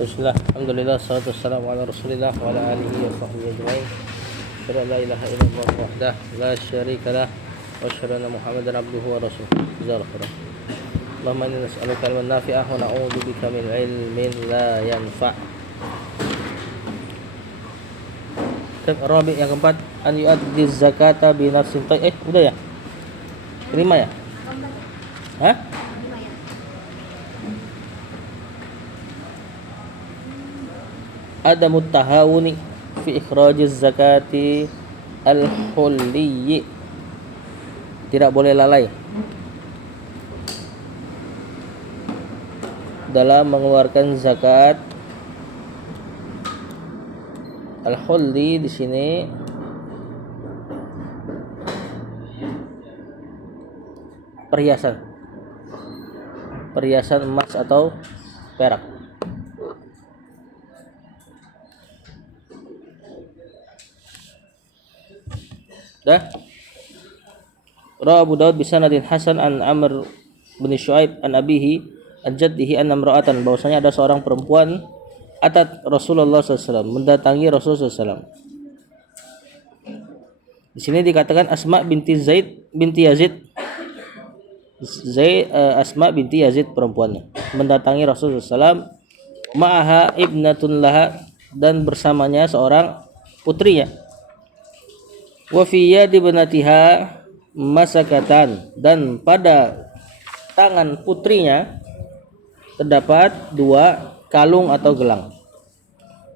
Bismillah, alhamdulillah, salatu wassalamu ala rasulillah wa ala alihi wa sahbihi ajma'in. Asyhadu an la ilaha illallah wahdah la syarika lah wa asyhadu anna Muhammadan abduhu wa rasuluh. Jazakallahu khairan. Allahumma inna nas'aluka ilman nafi'ah wa na'udzu bika min ilmin la yanfa'. Rabi yang keempat, an yu'addi zakata bi nafsin udah ya? Terima ya? Hah? Adamu tahawuni fi ikhrajiz zakati al-hulli, tidak boleh lalai dalam mengeluarkan zakat al-hulli. Di sini perhiasan emas atau perak. Rawa Abu Daud bisanadin hasan an Amr bin Syuaib an abihi an jaddihi anna imra'atan, bahwasanya ada seorang perempuan atat Rasulullah SAW, mendatangi Rasulullah SAW. Di sini dikatakan Asma binti Yazid. Asma binti Yazid perempuannya mendatangi Rasulullah SAW. Ma'aha ibnatun laha, dan bersamanya seorang putrinya. Wa fi yadi ibnatiha masakatan, dan pada tangan putrinya terdapat dua kalung atau gelang.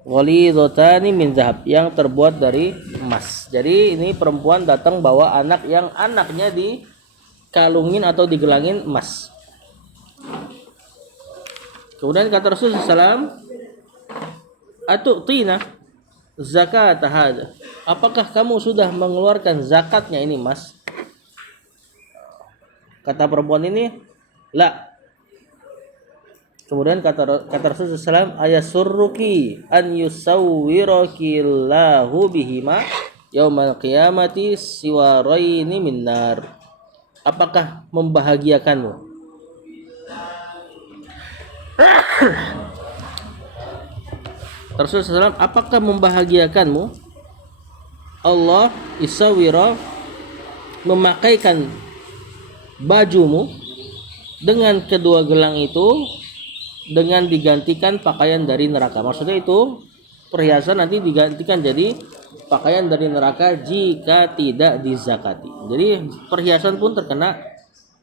Walidotani min zahab, yang terbuat dari emas. Jadi ini perempuan datang bawa anak yang anaknya dikalungin atau digelangin emas. Kemudian kata Rasulullah SAW, atu'tina zakat hada, apakah kamu sudah mengeluarkan zakatnya ini mas? Kata perempuan ini, la. Kemudian kata Rasulullah SAW, ayasurruki an yusawwiraki Allahu bihima yaumal qiyamati siwaraini min nar. Apakah membahagiakanmu? Rasulullah SAW, apakah membahagiakanmu Allah isawira, memakaikan bajumu dengan kedua gelang itu dengan digantikan pakaian dari neraka. Maksudnya itu perhiasan nanti digantikan jadi pakaian dari neraka jika tidak dizakati. Jadi perhiasan pun terkena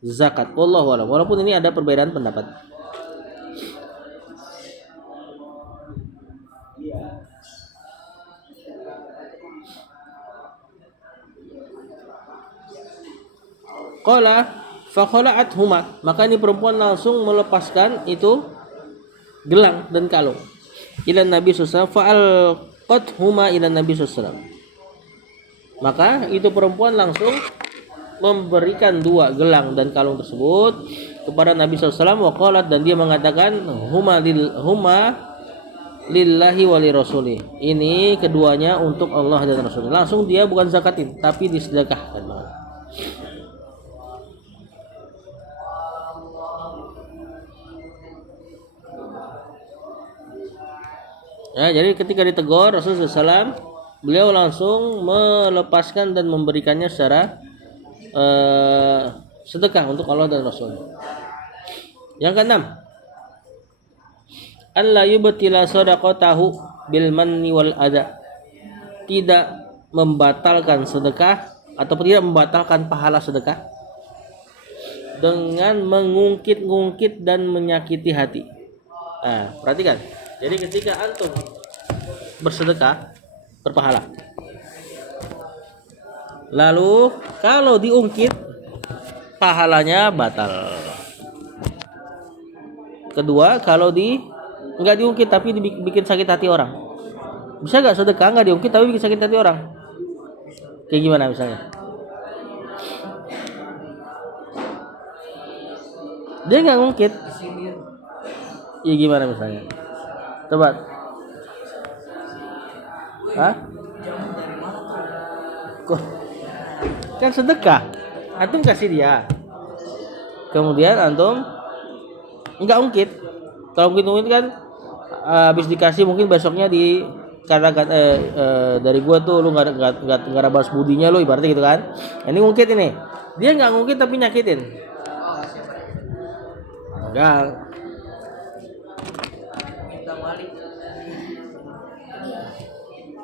zakat. Wallahu a'lam. Walaupun ini ada perbedaan pendapat. Qala fa khala'athuma, maka ini perempuan langsung melepaskan itu gelang dan kalung. Ila Nabi sallallahu alaihi wasallam fa alqathuma ila Nabi sallallahu alaihi wasallam. Maka itu perempuan langsung memberikan dua gelang dan kalung tersebut kepada Nabi sallallahu alaihi wasallam. Wa qalat, dan dia mengatakan huma lillahi wa li rasulih, ini keduanya untuk Allah dan Rasulnya. Langsung dia bukan zakatin tapi disedekahkan. Ya, jadi ketika ditegur Rasulullah SAW, beliau langsung melepaskan dan memberikannya secara sedekah untuk Allah dan Rasul. Yang keenam, an la yubtila shadaqatahu bil manni wal adha, tidak membatalkan sedekah atau tidak membatalkan pahala sedekah dengan mengungkit-ungkit dan menyakiti hati. Nah, perhatikan. Jadi ketika antum bersedekah berpahala. Lalu kalau diungkit pahalanya batal. Kedua, kalau enggak diungkit tapi dibikin sakit hati orang. Bisa enggak sedekah enggak diungkit tapi bikin sakit hati orang? Kayak gimana misalnya? Dia enggak ngungkit. Ya gimana misalnya? Coba. Hah? Kan sedekah. Antum kasih dia. Kemudian antum enggak ungkit. Kalau ungkit kan habis dikasih mungkin besoknya di karena dari gua tuh lu nggak ada balas budinya lu ibaratnya gitu kan. Ini ngungkit ini. Dia nggak ngungkit tapi nyakitin. Enggak.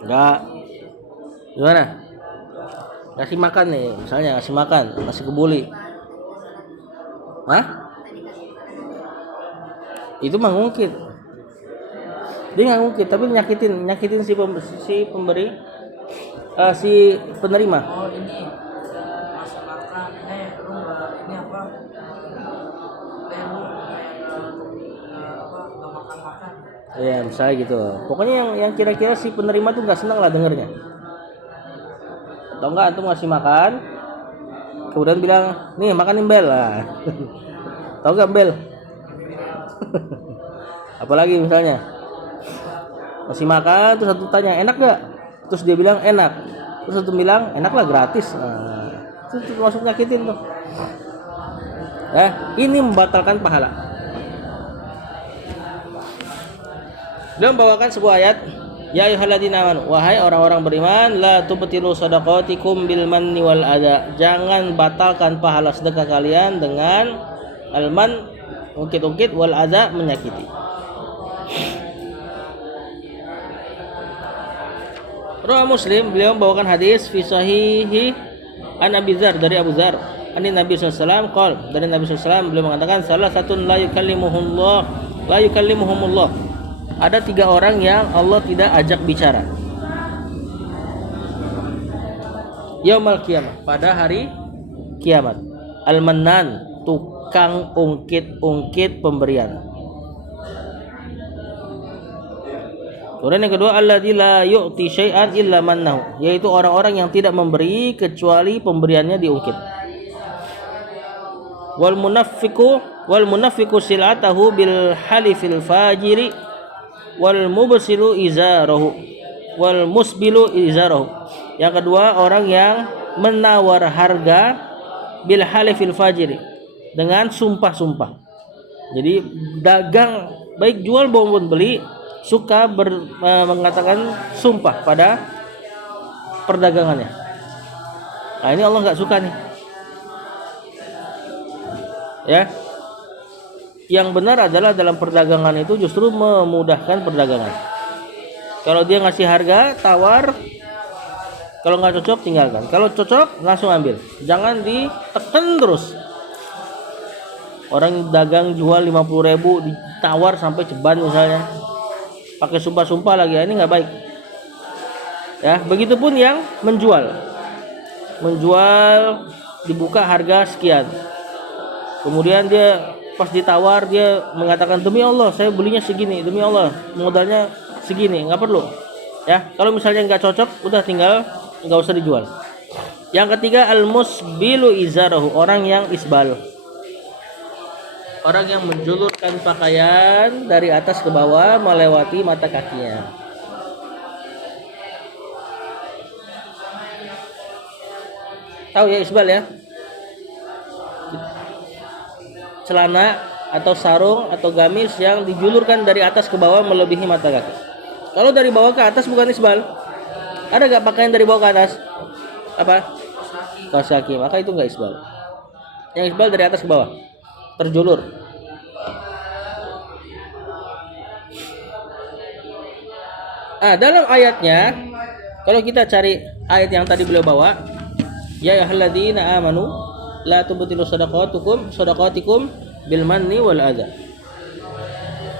Enggak. Gimana? Kasih makan nih, misalnya kasih makan nasi kebuli. Hah? Itu mah ngungkit. Dia nggak ngungkit tapi nyakitin si pemberi, si penerima. Oh ini masuk makan, lu nggak ini apa? Lu nggak makan. Ya misalnya gitu. Pokoknya yang kira-kira si penerima tuh nggak senang lah dengernya. Atau enggak antum ngasih makan, kemudian bilang nih makanin bel lah. Tahu nggak bel? Apalagi misalnya masih makan terus satu tanya enak gak, terus dia bilang enak, terus satu bilang enak lah gratis. Nah, itu masuk nyakitin tuh. Ini membatalkan pahala. Dia membawakan sebuah ayat, ya ayyuhalladzina amanu, wahai orang-orang beriman, la tubtilu shadaqatikum bil manni wal adza, jangan batalkan pahala sedekah kalian dengan alman, ungkit-ungkit, wal adza, menyakiti. Rawi Muslim, beliau membawakan hadis fi sahihi an Abi Dzar, dari Abu Dzar, ani Nabi sallallahu alaihi wasallam dari Nabi sallallahu alaihi wasallam beliau mengatakan salah satun la yukallimuhumullah, ada 3 orang yang Allah tidak ajak bicara yaumal qiyamah, pada hari kiamat. Al-Mannan, tukang ungkit-ungkit pemberian. Kemudian yang kedua, alladzi la yu'ti syai'an illa mannahu, yaitu orang-orang yang tidak memberi kecuali pemberiannya diungkit. Wal munafiqu silatahu bil halifil fajiri wal mubsilu izarahu wal musbilu izarahu. Yang kedua, orang yang menawar harga bil halifil fajiri, dengan sumpah-sumpah. Jadi dagang baik jual maupun beli suka mengatakan sumpah pada perdagangannya. Nah, ini Allah nggak suka nih. Ya. Yang benar adalah dalam perdagangan itu justru memudahkan perdagangan. Kalau dia ngasih harga, tawar. Kalau nggak cocok, tinggalkan. Kalau cocok, langsung ambil. Jangan ditekan terus. Orang dagang jual 50.000, ditawar sampai ceban misalnya. Pakai sumpah-sumpah lagi, ini nggak baik. Ya, begitupun yang menjual dibuka harga sekian, kemudian dia pas ditawar dia mengatakan demi Allah saya belinya segini, demi Allah modalnya segini, nggak perlu. Ya, kalau misalnya nggak cocok, udah tinggal nggak usah dijual. Yang ketiga, al-musbilu izarahu, orang yang isbal, orang yang menjulurkan pakaian dari atas ke bawah melewati mata kakinya. Tahu ya isbal ya? Celana atau sarung atau gamis yang dijulurkan dari atas ke bawah melebihi mata kaki. Kalau dari bawah ke atas bukan isbal. Ada gak pakaian dari bawah ke atas? Apa? Kaos kaki. Maka itu gak isbal. Yang isbal dari atas ke bawah, terjulur. Dalam ayatnya, kalau kita cari ayat yang tadi beliau bawa, ya ayyuhalladzina amanu la tubtilu shadaqatikum bil manni wal adza.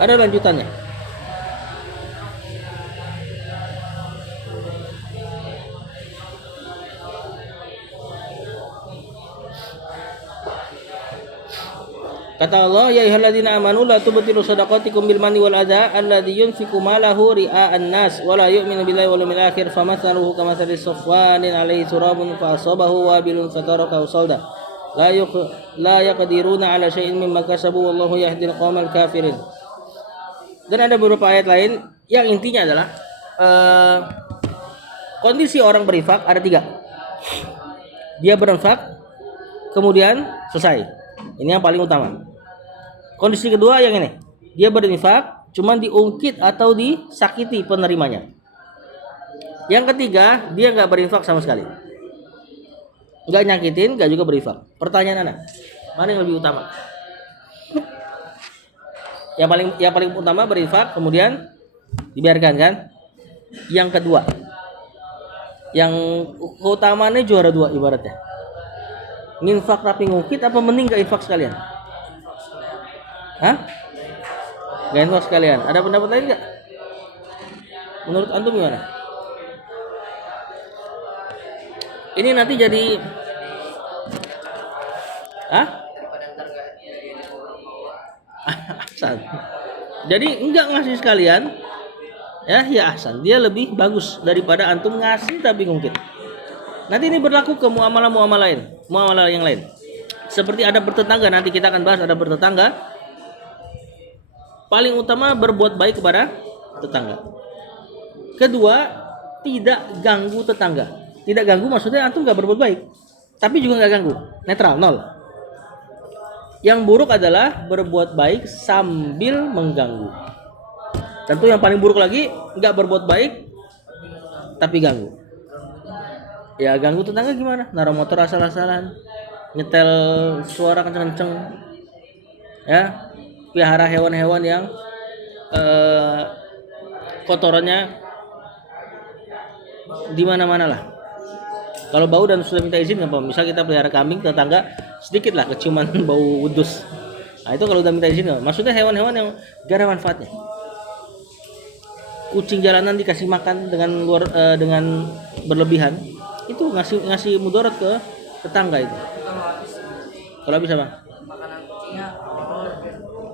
Ada lanjutannya. Kata Allah, ya ayyuhalladzina amanu la tubtilu shadaqatikum bil manni wal adza alladzi yunfiqu malahu ria'an nas wa la yu'minu billahi wal yawmil akhir famathaluhu kamathali safwanin 'alaihi turabun fa asabahu wabilun fatarakahu salda la yaqdiruna 'ala syai'in mimma kasabu wallahu yahdil qaumal kafirin. Dan ada beberapa ayat lain yang intinya adalah kondisi orang berinfak ada 3. Dia berinfak kemudian selesai. Ini yang paling utama. Kondisi kedua yang ini, dia berinfak cuman diungkit atau disakiti penerimanya. Yang ketiga, dia nggak berinfak sama sekali, nggak nyakitin, nggak juga berinfak. Pertanyaan anak, mana yang lebih utama? Yang paling utama berinfak, kemudian dibiarkan kan? Yang kedua, yang keutamaannya juara dua ibaratnya. Nginfak tapi ngungkit apa mending gak infak sekalian? Hah? Gak infak sekalian. Ada pendapat lain gak? Menurut antum gimana? Ini nanti jadi ahsan. Jadi enggak ngasih sekalian, ya ahsan. Dia lebih bagus daripada antum ngasih tapi ngungkit. Nanti ini berlaku ke muamalah yang lain. Seperti ada bertetangga, nanti kita akan bahas ada bertetangga. Paling utama berbuat baik kepada tetangga. Kedua, tidak ganggu tetangga. Tidak ganggu maksudnya antum nggak berbuat baik, tapi juga nggak ganggu, netral, nol. Yang buruk adalah berbuat baik sambil mengganggu. Tentu yang paling buruk lagi nggak berbuat baik tapi ganggu. Ya ganggu tetangga gimana? Naruh motor asal-asalan, nyetel suara kenceng-kenceng, ya, pelihara hewan-hewan yang kotorannya di mana-mana lah. Kalau bau dan sudah minta izin nggak apa? Misal kita pelihara kambing, tetangga sedikit lah keciuman bau wedus. Nah itu kalau udah minta izin nggak? Maksudnya hewan-hewan yang gak ada manfaatnya. Kucing jalanan dikasih makan dengan berlebihan, itu ngasih mudarat ke tetangga itu. Kalau habis apa? Makanan kucingnya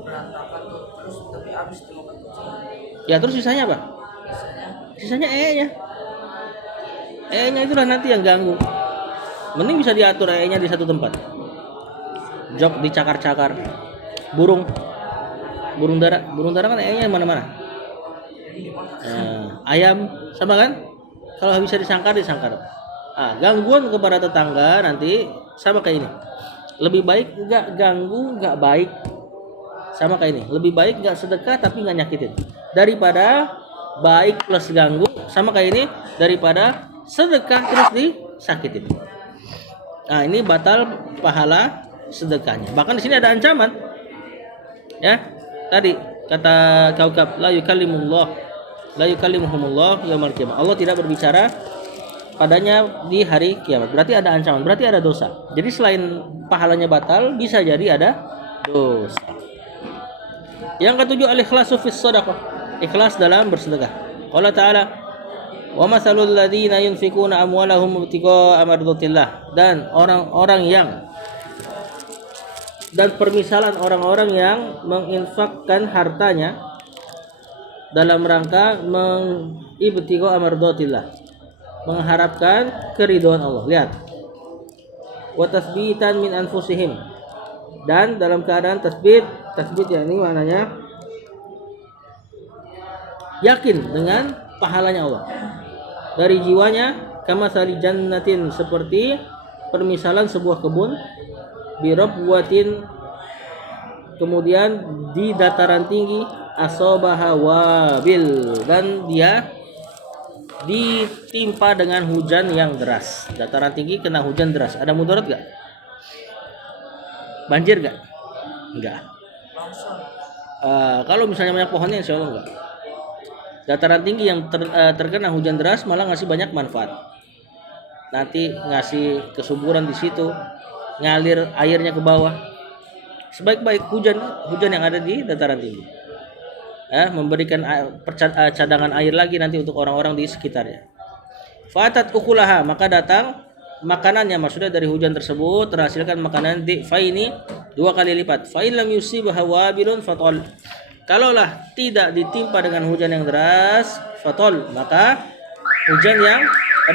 berantakan tuh, terus tapi habis dimakan kucing. Ya terus sisanya apa? Sisanya nya itulah nanti yang ganggu. Mending bisa diatur nya di satu tempat. Jok dicakar-cakar. Burung dara kan nya mana-mana. Ayam sama kan? Kalau bisa disangkar. Gangguan kepada tetangga nanti sama kayak ini. Lebih baik enggak ganggu, enggak baik. Sama kayak ini. Lebih baik enggak sedekah tapi enggak nyakitin. Daripada baik plus ganggu sama kayak ini, daripada sedekah terus disakitin. Nah, ini batal pahala sedekahnya. Bahkan di sini ada ancaman. Ya. Tadi kata Kaukab la yukallimuhumullah yaumil qiyamah. Allah tidak berbicara padanya di hari kiamat. Berarti ada ancaman, berarti ada dosa. Jadi selain pahalanya batal, bisa jadi ada dosa. Yang ketujuh, al-ikhlasu fis shadaqah. Ikhlas dalam bersedekah. Allah Ta'ala, wa masalul ladzina yunfikuna amwalahum ibtigha'a mardatillah. Dan permisalan orang-orang yang menginfakkan hartanya dalam rangka ibtigha'a mardatillah, mengharapkan keridhaan Allah. Lihat. Wa tasbitan min anfusihim. Dan dalam keadaan tasbit ya ini maknanya yakin dengan pahalanya Allah. Dari jiwanya, kama sali jannatin, seperti permisalan sebuah kebun, birabwatin, kemudian di dataran tinggi, asabaha wabil, dan dia ditimpa dengan hujan yang deras. Dataran tinggi kena hujan deras, ada mudarat gak? Banjir gak? Enggak. Kalau misalnya banyak pohonnya insya Allah enggak. Dataran tinggi yang terkena hujan deras malah ngasih banyak manfaat. Nanti ngasih kesuburan di situ, ngalir airnya ke bawah. Sebaik-baik hujan yang ada di dataran tinggi. Memberikan cadangan air lagi nanti untuk orang-orang di sekitarnya. Fatat ukulaha, maka datang makanannya, maksudnya dari hujan tersebut terhasilkan makanan difaini, 2 kali lipat. Fa illam yusibha wabilun fatol. Kalaulah tidak ditimpa dengan hujan yang deras, fatol, maka hujan yang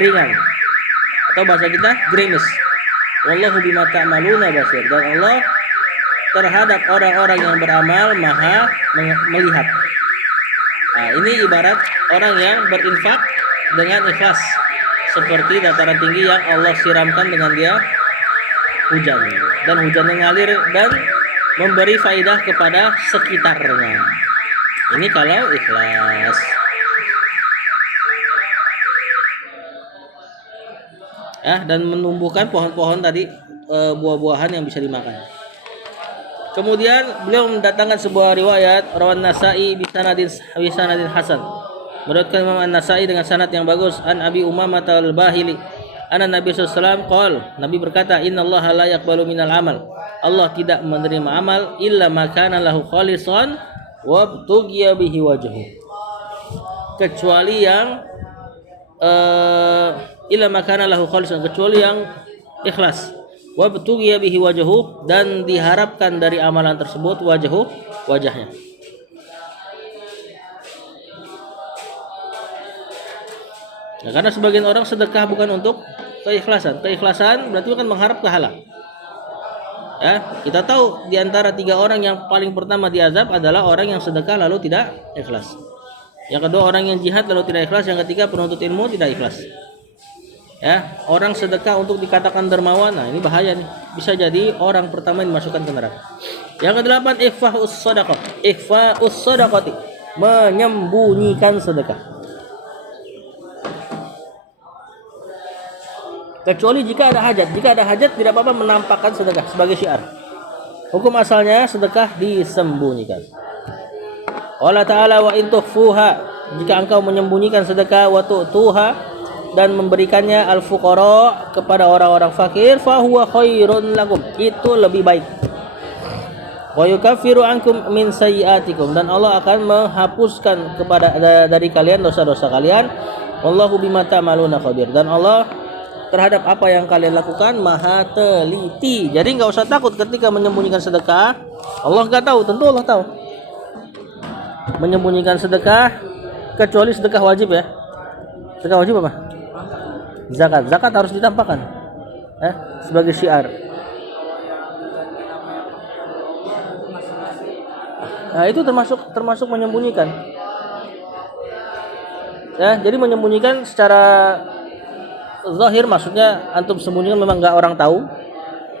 ringan. Atau bahasa kita gerimis. Wallahu bima ta'maluna basir. Dan Allah terhadap orang-orang yang beramal maha melihat. Nah, ini ibarat orang yang berinfak dengan ikhlas, seperti dataran tinggi yang Allah siramkan dengan dia hujan, dan hujan yang ngalir dan memberi faidah kepada sekitarnya. Ini kalau ikhlas. Dan menumbuhkan pohon-pohon tadi, buah-buahan yang bisa dimakan. Kemudian beliau mendatangkan sebuah riwayat rawan Nasa'i bisanadin hasan. Meriwayatkan Imam An-Nasa'i dengan sanad yang bagus an Abi Umamah al-Bahili. Anna Nabi sallallahu alaihi wasallam Nabi berkata, "Innallaha la yaqbalu minal amal." Allah tidak menerima amal illa ma kana lahu khalisan wa btughiya bihi wajhu. Kecuali yang illa ma kana lahu khalisan, kecuali yang ikhlas. Wa btughiya bihi wajhu, dan diharapkan dari amalan tersebut wajahnya. Nah, karena sebagian orang sedekah bukan untuk keikhlasan. Keikhlasan berarti kan mengharap pahala. Ya, kita tahu di antara 3 orang yang paling pertama diazab adalah orang yang sedekah lalu tidak ikhlas. Yang kedua orang yang jihad lalu tidak ikhlas. Yang ketiga penuntut ilmu tidak ikhlas. Ya, orang sedekah untuk dikatakan dermawan, nah ini bahaya nih. Bisa jadi orang pertama yang dimasukkan ke neraka. Yang kedelapan, ikhfa'us shadaqah. Ikhfa'us shadaqati, menyembunyikan sedekah. Kecuali jika ada hajat. Jika ada hajat tidak apa-apa menampakkan sedekah sebagai syiar. Hukum asalnya sedekah disembunyikan. Allah Ta'ala wa in tukhfuha, jika engkau menyembunyikan sedekah, wa tu'tuha, dan memberikannya al-fuqara, kepada orang-orang fakir, fa huwa khairun lakum, itu lebih baik. Wa yukaffiru ankum min sayyi'atikum, dan Allah akan menghapuskan dari kalian dosa-dosa kalian. Wallahu bima ta'maluna khabir, dan Allah terhadap apa yang kalian lakukan maha teliti. Jadi nggak usah takut ketika menyembunyikan sedekah. Allah nggak tahu, tentu Allah tahu. Menyembunyikan sedekah, kecuali sedekah wajib ya. Sedekah wajib apa? Zakat. Zakat harus ditampakkan, sebagai syiar. Nah, itu termasuk menyembunyikan. Ya, jadi menyembunyikan secara zahir, maksudnya antum sembunyikan memang nggak orang tahu,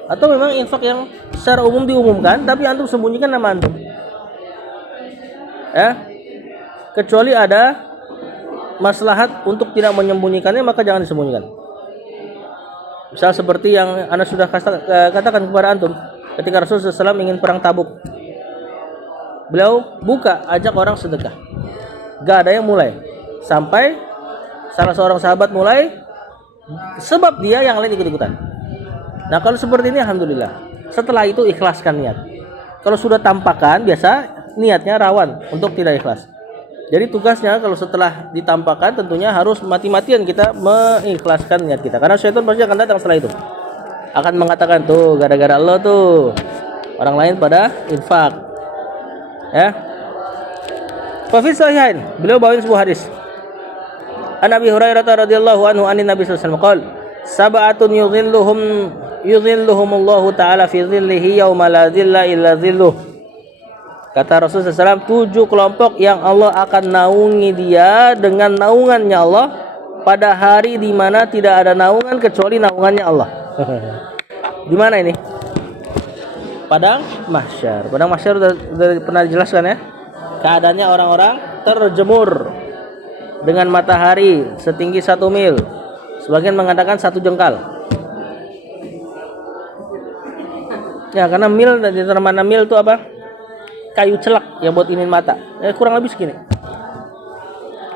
atau memang infak yang secara umum diumumkan tapi antum sembunyikan nama antum. Kecuali ada maslahat untuk tidak menyembunyikannya, maka jangan disembunyikan. Misal seperti yang Anda sudah katakan kepada antum ketika Rasulullah SAW ingin perang Tabuk. Beliau buka, ajak orang sedekah. Gak ada yang mulai, sampai salah seorang sahabat mulai, sebab dia yang lain ikut-ikutan. Nah, kalau seperti ini alhamdulillah. Setelah itu ikhlaskan niat. Kalau sudah tampakkan, biasa niatnya rawan untuk tidak ikhlas. Jadi tugasnya kalau setelah ditampakkan tentunya harus mati-matian kita mengikhlaskan niat kita. Karena syaitan pasti akan datang setelah itu. Akan mengatakan, tuh gara-gara Allah tuh orang lain pada infak. Ya. Fa fi sahihain, beliau bawain sebuah hadis. An Abi Hurairah radhiyallahu anhu anin Nabi sallallahu alaihi wasallam qala, sab'atun yudhilluhumullahu ta'ala fi dhillihi yauma la dhilla illa dhilluh. Kata Rasulullah SAW, 7 kelompok yang Allah akan naungi dia dengan naungannya Allah pada hari di mana tidak ada naungan kecuali naungannya Allah. Di mana ini? Padang mahsyar. Padang mahsyar sudah pernah dijelaskan ya. Keadaannya orang-orang terjemur dengan matahari setinggi 1 mil. Sebagian mengatakan 1 jengkal. Ya, karena mil, di mana mil itu apa? Kayu celak yang buat ini mata. Kurang lebih segini.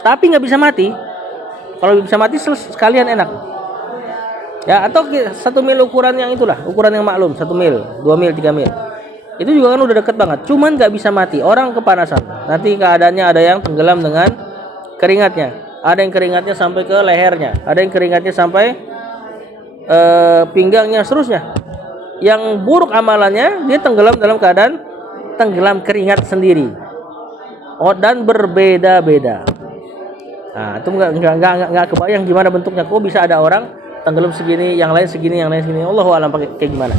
Tapi nggak bisa mati. Kalau bisa mati sekalian enak. Ya, atau 1 mil ukuran yang itulah, ukuran yang maklum, 1 mil, 2 mil, 3 mil. Itu juga kan udah deket banget. Cuman nggak bisa mati. Orang kepanasan. Nanti keadaannya ada yang tenggelam dengan keringatnya. Ada yang keringatnya sampai ke lehernya. Ada yang keringatnya sampai pinggangnya, seterusnya. Yang buruk amalannya, dia tenggelam dalam keadaan tenggelam keringat sendiri. Dan berbeda-beda. Nah, itu nggak kebayang gimana bentuknya. Kok bisa ada orang tenggelam segini, yang lain segini, yang lain segini. Allahu a'lam kayak gimana.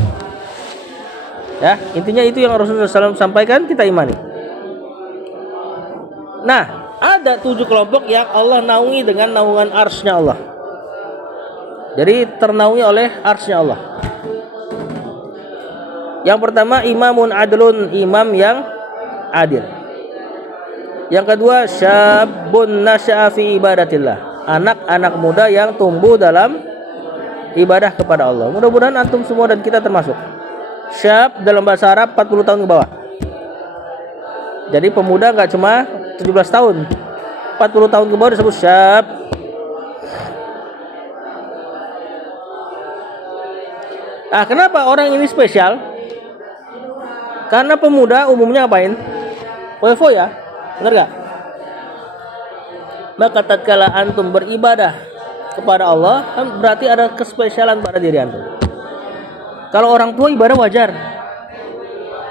Ya, intinya itu yang Rasulullah SAW sampaikan, kita imani. Nah, ada 7 kelompok yang Allah naungi dengan naungan arsy-Nya Allah. Jadi ternaungi oleh arsy-Nya Allah. Yang pertama, imamun adlun, imam yang adil. Yang kedua, syabun nasya'a fi ibadatillah. Anak-anak muda yang tumbuh dalam ibadah kepada Allah. Mudah-mudahan antum semua dan kita termasuk. Syab dalam bahasa Arab 40 tahun ke bawah. Jadi pemuda enggak cuma 17 tahun. 40 tahun ke bawah disebut syab. Kenapa orang ini spesial? Karena pemuda umumnya ngapain? Foya-foya, benar gak? Maka tatkala antum beribadah kepada Allah, kan berarti ada kespesialan pada diri antum. Kalau orang tua ibadah wajar.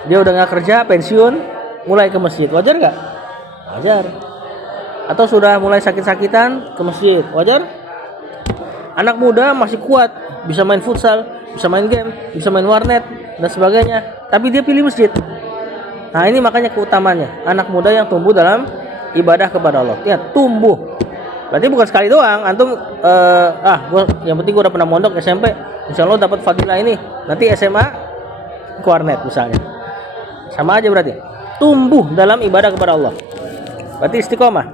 Dia udah nggak kerja, pensiun, mulai ke masjid, wajar gak? Wajar. Atau sudah mulai sakit-sakitan ke masjid, wajar? Anak muda masih kuat, bisa main futsal, bisa main game, bisa main warnet dan sebagainya, tapi dia pilih masjid. Nah, ini makanya keutamanya anak muda yang tumbuh dalam ibadah kepada Allah. Ya, tumbuh. Berarti bukan sekali doang antum yang penting gua udah pernah mondok SMP, insyaallah dapat fadilah ini. Nanti SMA ke warnet misalnya. Sama aja berarti. Tumbuh dalam ibadah kepada Allah. Berarti istiqomah.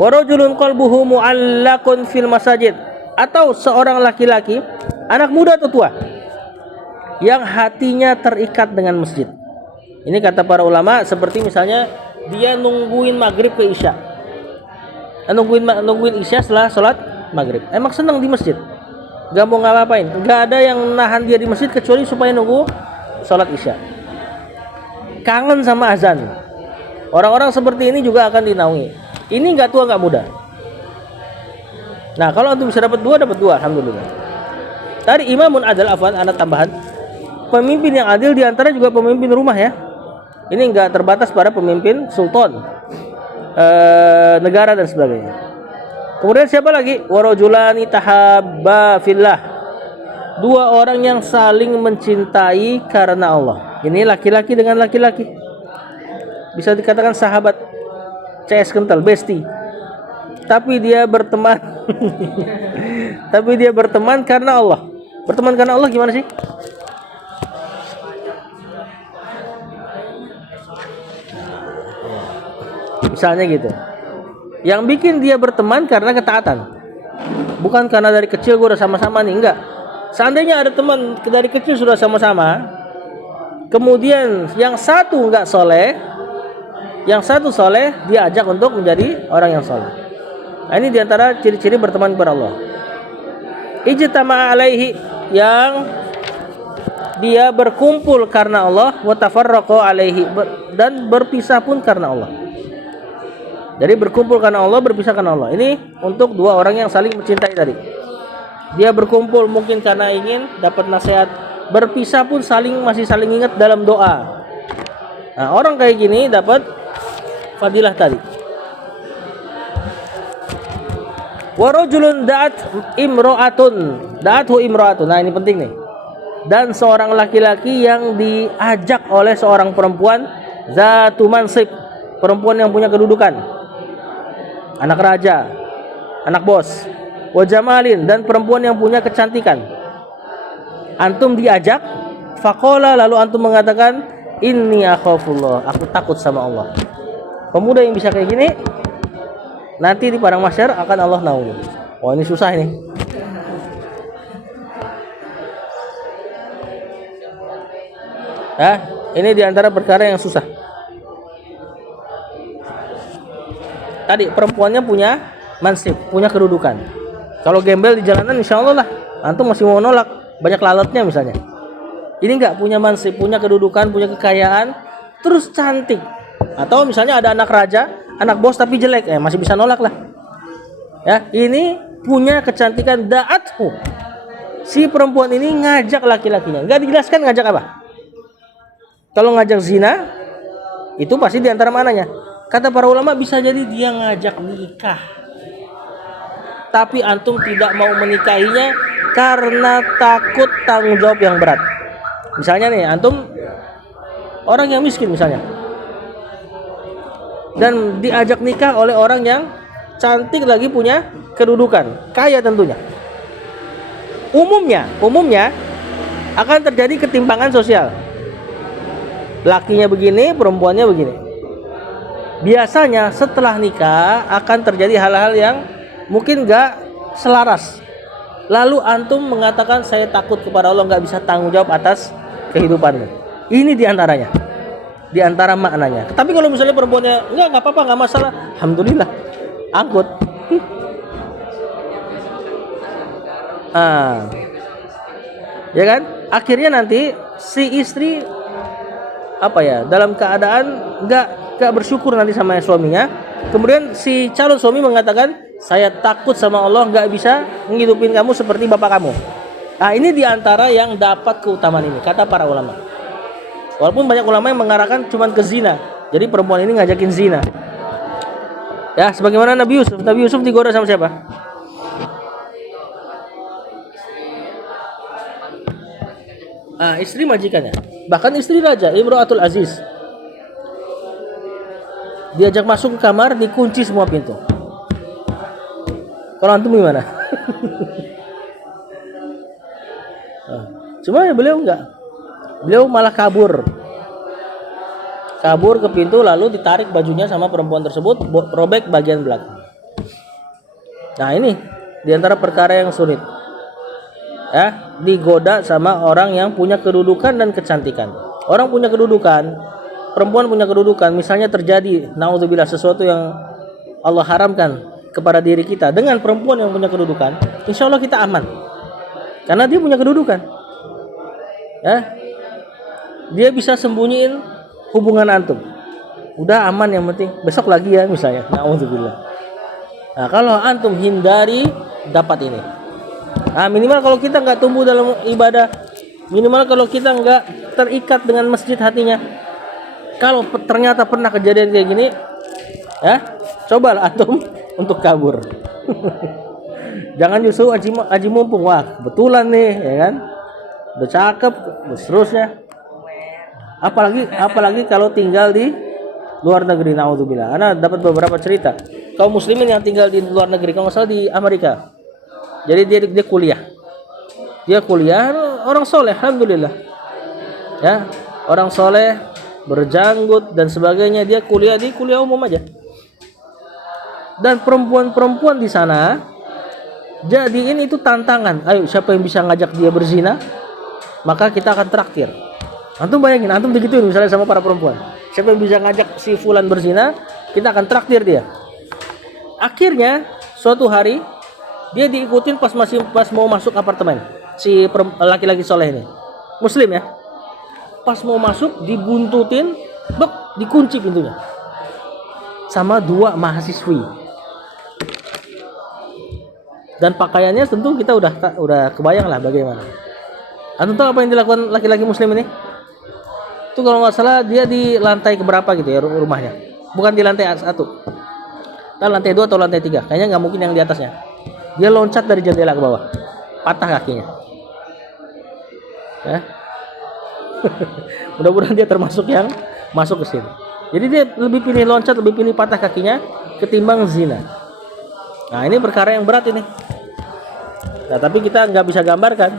Wa rajulun qalbuhu mu'allaqun fil masajid. Atau seorang laki-laki, anak muda atau tua, yang hatinya terikat dengan masjid. Ini kata para ulama, seperti misalnya dia nungguin maghrib ke isya, nungguin isya setelah sholat maghrib. Emang senang di masjid, gak mau ngapain, gak ada yang nahan dia di masjid kecuali supaya nunggu sholat isya. Kangen sama azan. Orang-orang seperti ini juga akan dinaungi. Ini gak tua gak muda. Nah, kalau antum bisa dapat dua, alhamdulillah. Tadi imamun adil, afwan, anak tambahan. Pemimpin yang adil diantara juga pemimpin rumah ya. Ini enggak terbatas pada pemimpin sultan, negara dan sebagainya. Kemudian siapa lagi? Warajulani tahabba fillah. Dua orang yang saling mencintai karena Allah. Ini laki-laki dengan laki-laki. Bisa dikatakan sahabat CS kental, bestie. Tapi dia berteman tapi dia berteman karena Allah. Berteman karena Allah gimana sih? Misalnya gitu. Yang bikin dia berteman karena ketaatan. Bukan karena dari kecil gue udah sama-sama nih, enggak. Seandainya ada teman dari kecil sudah sama-sama, kemudian yang satu enggak soleh, yang satu soleh, dia ajak untuk menjadi orang yang soleh. Nah, ini diantara ciri-ciri berteman kepada Allah. Ijtama alaihi, yang dia berkumpul karena Allah, wa tafarraqa alaihi, dan berpisah pun karena Allah. Jadi berkumpul karena Allah, berpisah karena Allah. Ini untuk dua orang yang saling mencintai tadi. Dia berkumpul mungkin karena ingin dapat nasihat, berpisah pun masih saling ingat dalam doa. Nah, orang kayak gini dapat fadilah tadi. Warajulun da'athu imra'atun. Nah, ini penting nih. Dan seorang laki-laki yang diajak oleh seorang perempuan, zatu mansib, perempuan yang punya kedudukan, anak raja, anak bos, wa jamalin, dan perempuan yang punya kecantikan. Antum diajak, faqala, lalu antum mengatakan, inni akhafullah, aku takut sama Allah. Pemuda yang bisa kayak gini, nanti di padang mahsyar akan Allah naungi. Wah, ini susah ini. Ini diantara perkara yang susah. Tadi perempuannya punya mansib, punya kedudukan. Kalau gembel di jalanan, insya Allah lah, antum masih mau nolak, banyak lalatnya misalnya. Ini enggak punya mansib, punya kedudukan, punya kekayaan, terus cantik. Atau misalnya ada anak raja, anak bos tapi jelek, masih bisa nolak lah. Ya, ini punya kecantikan, da'athu. Si perempuan ini ngajak laki-lakinya. Enggak dijelaskan ngajak apa. Kalau ngajak zina, itu pasti diantara mananya. Kata para ulama bisa jadi dia ngajak nikah. Tapi antum tidak mau menikahinya karena takut tanggung jawab yang berat. Misalnya nih, antum orang yang miskin misalnya, dan diajak nikah oleh orang yang cantik lagi punya kedudukan, kaya tentunya. Umumnya akan terjadi ketimpangan sosial. Lakinya begini, perempuannya begini. biasanya setelah nikah akan terjadi hal-hal yang mungkin nggak selaras. Lalu antum mengatakan saya takut kepada Allah, nggak bisa tanggung jawab atas kehidupanmu. Ini diantaranya, diantara maknanya. Tapi kalau misalnya perempuannya nggak apa-apa, nggak masalah, alhamdulillah, angkut. Ya kan? Akhirnya nanti si istri apa ya, dalam keadaan nggak bersyukur nanti sama suaminya. Kemudian si calon suami mengatakan saya takut sama Allah, nggak bisa menghidupin kamu seperti bapak kamu. Nah, ini diantara yang dapat keutamaan ini, kata para ulama. Walaupun banyak ulama yang mengarahkan cuman ke zina, jadi perempuan ini ngajakin zina. Ya, sebagaimana Nabi Yusuf digoda sama siapa? Istri majikannya, bahkan istri raja, Imro'atul Aziz. Diajak masuk ke kamar, dikunci semua pintu. Kalau antum gimana? Cuma ya beliau enggak. Beliau malah kabur ke pintu, lalu ditarik bajunya sama perempuan tersebut, robek bagian belakang. Nah, ini diantara perkara yang sulit. Ya, digoda sama orang yang punya kedudukan dan kecantikan. Orang punya kedudukan, perempuan punya kedudukan, misalnya terjadi naudzubillah sesuatu yang Allah haramkan kepada diri kita dengan perempuan yang punya kedudukan, insya Allah kita aman, karena dia punya kedudukan. Ya, dia bisa sembunyiin hubungan antum, udah aman, yang penting besok lagi ya misalnya, naudzubillah. Nah, kalau antum hindari, dapat ini. Nah, minimal kalau kita nggak tumbuh dalam ibadah, minimal kalau kita nggak terikat dengan masjid hatinya, kalau ternyata pernah kejadian kayak gini, ya cobalah antum untuk kabur. Jangan justru aji mumpung, wah kebetulan nih, ya kan, udah cakep, seterusnya. Apalagi kalau tinggal di luar negeri, naudzubillah. Ana dapat beberapa cerita kaum muslimin yang tinggal di luar negeri, kalau nggak salah di Amerika. Jadi dia kuliah, orang soleh, alhamdulillah. Ya, orang soleh, berjanggut dan sebagainya. Dia kuliah di kuliah umum aja. Dan perempuan-perempuan di sana jadiin itu tantangan. Ayo, siapa yang bisa ngajak dia berzina, maka kita akan traktir. Antum bayangin, antum digituin misalnya sama para perempuan. Siapa yang bisa ngajak si fulan berzina, kita akan traktir dia. Akhirnya suatu hari dia diikutin pas mau masuk apartemen, si laki-laki soleh ini, muslim ya. Pas mau masuk dibuntutin, dikunci pintunya sama 2 mahasiswi. Dan pakaiannya tentu kita udah kebayang lah bagaimana. Antum tahu apa yang dilakukan laki-laki muslim ini? Itu kalau nggak salah dia di lantai keberapa gitu ya rumahnya, bukan di lantai 1, lantai 2 atau lantai 3, kayaknya nggak mungkin yang di atasnya. Dia loncat dari jendela ke bawah, patah kakinya. Ya. Mudah-mudahan dia termasuk yang masuk ke sini. Jadi dia lebih pilih loncat, lebih pilih patah kakinya ketimbang zina. Nah, ini perkara yang berat ini. Nah, tapi kita nggak bisa gambarkan,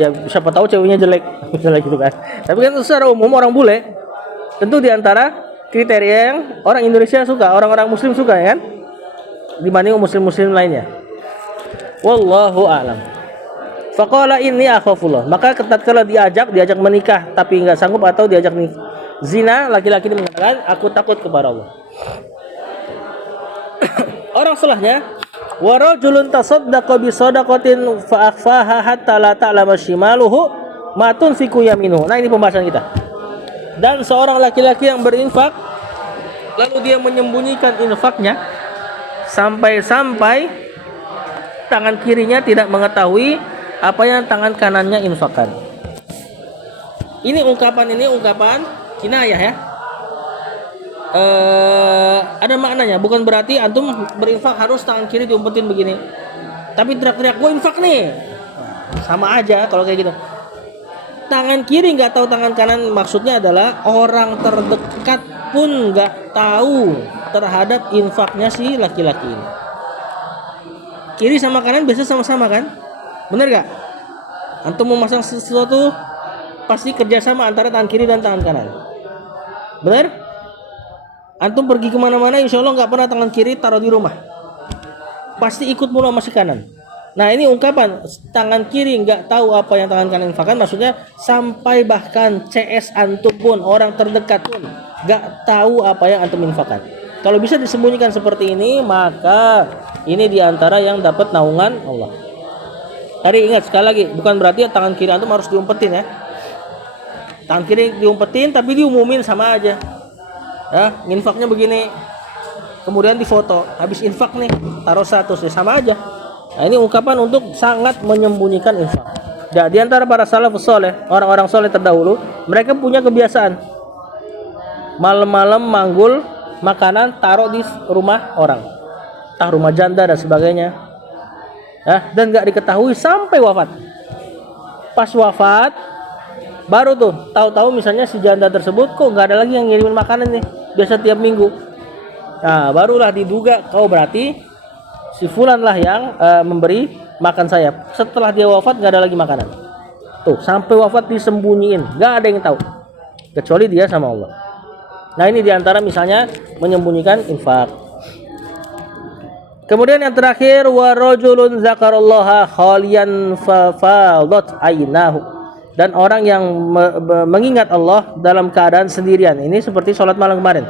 ya siapa tahu ceweknya jelek, misalnya gitu kan. Tapi kan secara umum orang bule, tentu diantara kriteria yang orang Indonesia suka, orang-orang Muslim suka, ya kan, dibanding Muslim-Muslim lainnya. Wallahu a'lam. Faqala inni akhafullah. Maka tatkala diajak menikah tapi nggak sanggup, atau diajak zina, laki-laki ini mengatakan aku takut kepada Allah. Orang setelahnya, wa rajulun tasaddaqa bi shadaqatin fa akhfaha hatta la ta'lama shimaluhu ma tunfiqu yaminuhu. Nah, ini pembahasan kita. Dan seorang laki-laki yang berinfak lalu dia menyembunyikan infaknya sampai tangan kirinya tidak mengetahui apa yang tangan kanannya infakkan. Ini ungkapan kinayah ya. Ada maknanya, bukan berarti antum berinfak harus tangan kiri diumpetin begini. Tapi teriak-teriak gue infak nih. Sama aja kalau kayak gitu. Tangan kiri nggak tahu tangan kanan, maksudnya adalah orang terdekat pun nggak tahu terhadap infaknya si laki-laki ini. Kiri sama kanan biasa sama-sama kan? Bener gak? Antum mau masang sesuatu pasti kerjasama antara tangan kiri dan tangan kanan. Bener? Antum pergi kemana-mana, insya Allah nggak pernah tangan kiri taruh di rumah. Pasti ikut mulu sama si kanan. Nah ini ungkapan tangan kiri nggak tahu apa yang tangan kanan infakkan, maksudnya sampai bahkan CS antum pun, orang terdekat pun nggak tahu apa yang antum infakkan. Kalau bisa disembunyikan seperti ini, maka ini diantara yang dapat naungan Allah. Tadi ingat sekali lagi, bukan berarti tangan kiri antum harus diumpetin ya. Tangan kiri diumpetin tapi diumumin sama aja. Ya, infaknya begini. Kemudian difoto, habis infak nih, taruh status ya sama aja. Nah, ini ungkapan untuk sangat menyembunyikan infak. Ya, di antara para salafus saleh, orang-orang saleh terdahulu, mereka punya kebiasaan malam-malam manggul makanan taruh di rumah orang, entah rumah janda dan sebagainya. Ya, dan nggak diketahui sampai wafat. Pas wafat, baru tuh tahu-tahu misalnya si janda tersebut kok nggak ada lagi yang ngirimin makanan nih, biasa tiap minggu. Nah, barulah diduga kau berarti si fulan lah yang memberi makan saya. Setelah dia wafat nggak ada lagi makanan. Tuh, sampai wafat disembunyiin, nggak ada yang tahu kecuali dia sama Allah. Nah, ini diantara misalnya menyembunyikan infak. Kemudian yang terakhir, wa rajulun zakarallaha khaliyan fa fadat ainahu. Dan orang yang mengingat Allah dalam keadaan sendirian. Ini seperti sholat malam kemarin.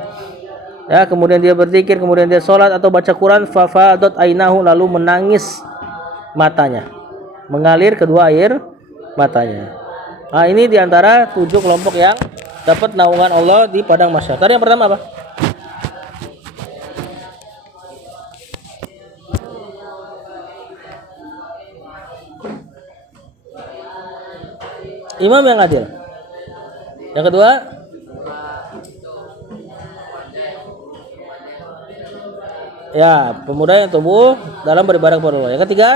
Ya, kemudian dia berzikir, kemudian dia sholat atau baca Quran, fa fadat ainahu, lalu menangis matanya, mengalir kedua air matanya. Nah, ini diantara 7 kelompok yang dapat naungan Allah di padang mahsyar. Tadi yang pertama apa? Imam yang adil. Yang kedua, ya, pemuda yang tumbuh dalam beribadah kepada Allah. Yang ketiga,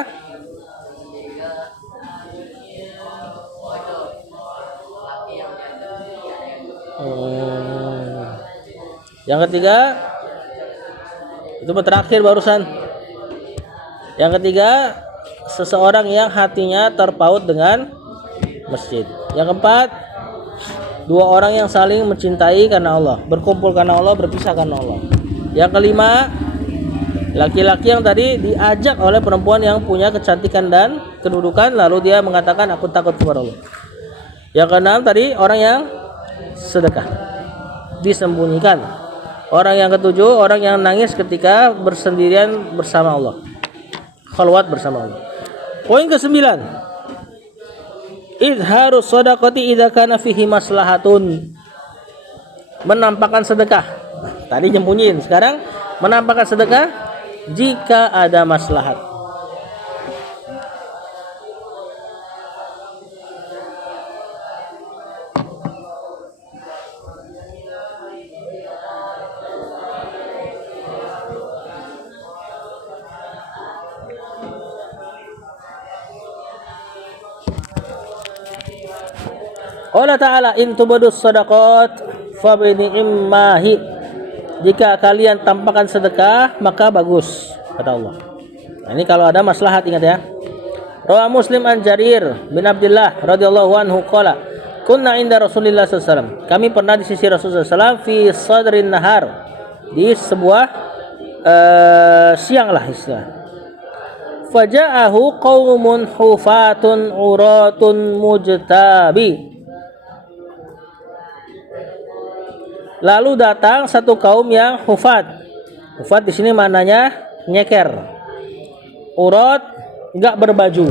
yang ketiga itu terakhir barusan. Yang ketiga, seseorang yang hatinya terpaut dengan masjid. Yang keempat, 2 orang yang saling mencintai karena Allah, berkumpul karena Allah, berpisah karena Allah. Yang kelima, laki-laki yang tadi diajak oleh perempuan yang punya kecantikan dan kedudukan, lalu dia mengatakan aku takut kepada Allah. Yang keenam tadi, orang yang sedekah, disembunyikan. Orang yang ketujuh, orang yang nangis ketika bersendirian bersama Allah, khalwat bersama Allah. Poin ke-9, izharus shadaqati idza kana fihi maslahatun. Menampakkan sedekah. Tadi nyembunyiin, sekarang menampakkan sedekah jika ada maslahat. Allah Ta'ala in tubadus sadaqat fa bi ni'mahi. Jika kalian tampakkan sedekah maka bagus, kata Allah. Nah, ini kalau ada maslahat, ingat ya. Rawi Muslim an Jarir bin Abdullah radhiyallahu anhu qala kunna inda Rasulillah sallallahu alaihi wasallam. Kami pernah di sisi Rasulullah sallallahu alaihi wasallam fi sadrin nahar, di sebuah siang lah istilah. Faja'ahu qaumun hufatun uratun mujtabi. Lalu datang satu kaum yang hufat. Hufat di sini maknanya nyeker. Urat, enggak berbaju.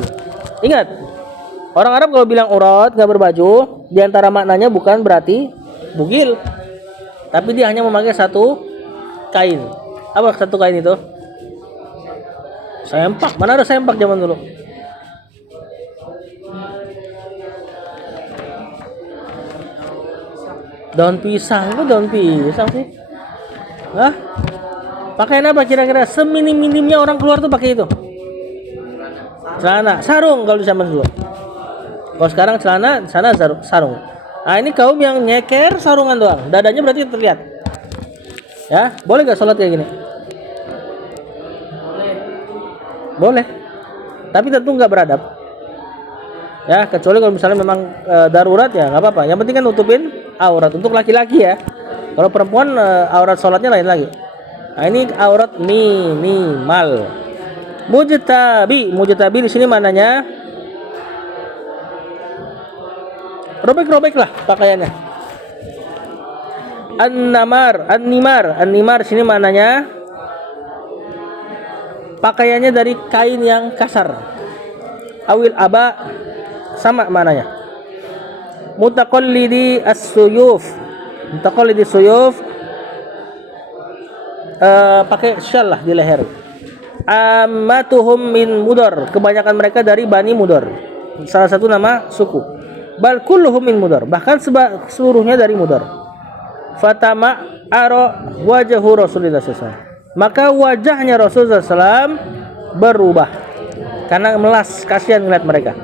Ingat, orang Arab kalau bilang urat, enggak berbaju, di antara maknanya bukan berarti bugil, tapi dia hanya memakai satu kain. Apa satu kain itu? Sempak. Mana ada sempak zaman dulu? Daun pisang, itu daun pisang sih. Hah? Pakaian apa kira-kira? Seminim-minimnya orang keluar tuh pakai itu. Celana, sarung kalau di zaman dulu. Kalau sekarang celana, sana sarung. Nah, ini kaum yang nyeker sarungan doang. Dadanya berarti terlihat. Ya, boleh gak sholat kayak gini? Boleh. Tapi tentu nggak beradab. Ya, kecuali kalau misalnya memang darurat ya nggak apa-apa. Yang penting kan nutupin aurat untuk laki-laki ya. Kalau perempuan aurat sholatnya lain lagi. Nah, ini aurat minimal. Mujtabi di sini mananya robek-robek lah pakaiannya. An-nimar di sini mananya pakaiannya dari kain yang kasar. Awil aba sama mananya. Mutaqallidi suyuf pakai syal lah di leher. Ammatuhum min Mudar, kebanyakan mereka dari Bani Mudar, salah satu nama suku. Bal kulluhum min Mudar, bahkan seluruhnya dari Mudar. Fatama aro wajhu Rasulullah SAW, maka wajahnya Rasulullah SAW berubah karena melas, kasihan melihat mereka.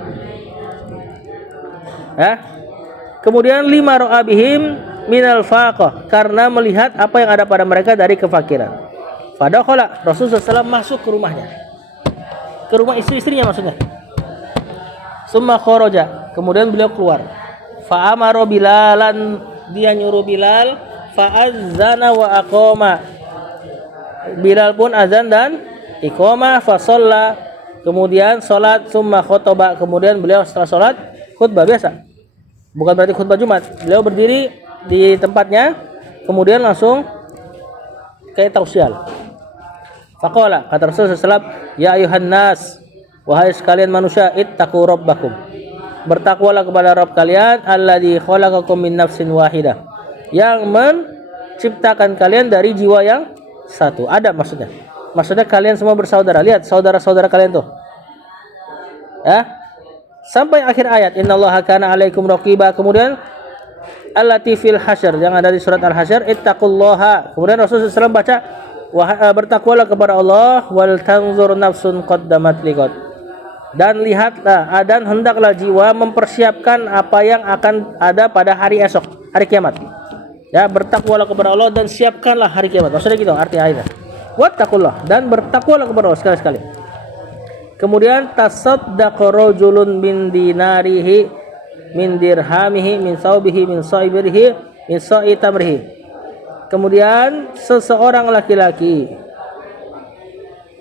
Ya. Kemudian lima ro'abihim minal faqah, karena melihat apa yang ada pada mereka dari kefakiran. Fadakhala Rasulullah SAW masuk ke rumahnya, ke rumah istri-istrinya maksudnya. Summa kharaja, kemudian beliau keluar. Fa'amara Bilalan, dia nyuruh Bilal. Fa'azzana wa aqama, Bilal pun azan dan iqamah. Fasalla, kemudian salat. Summa khotoba, kemudian beliau setelah salat khutbah biasa, bukan berarti khutbah Jumat. Beliau berdiri di tempatnya, kemudian langsung kayak tausial. Faqala, kata Rasulullah SAW, ya ayuhan nas, wahai sekalian manusia, ittaqu rabbakum, bertakwalah kepada Rabb kalian, alladzi khalaqakum min nafsin wahidah, yang menciptakan kalian dari jiwa yang satu. Adam maksudnya kalian semua bersaudara. Lihat saudara-saudara kalian tuh, ya, sampai akhir ayat. Innallaha kana 'alaikum raqiba. Kemudian allati fil hasyr, yang ada di surat Al-Hasyr, ittaqullaha. Kemudian Rasulullah SAW baca, bertakwalah kepada Allah, wal tanzur nafsun qaddamat liqad, dan lihatlah dan hendaklah jiwa mempersiapkan apa yang akan ada pada hari esok, hari kiamat. Ya, bertakwalah kepada Allah dan siapkanlah hari kiamat. Maksudnya gitu arti ayatnya. Wattaqullah, dan bertakwalah kepada Allah sekali-sekali. Kemudian tasaddaqa rajulun min dinarihi, min dirhamihi, min saubihi, min sa'ibrihi, min sa'i tamrihi. Kemudian seseorang laki-laki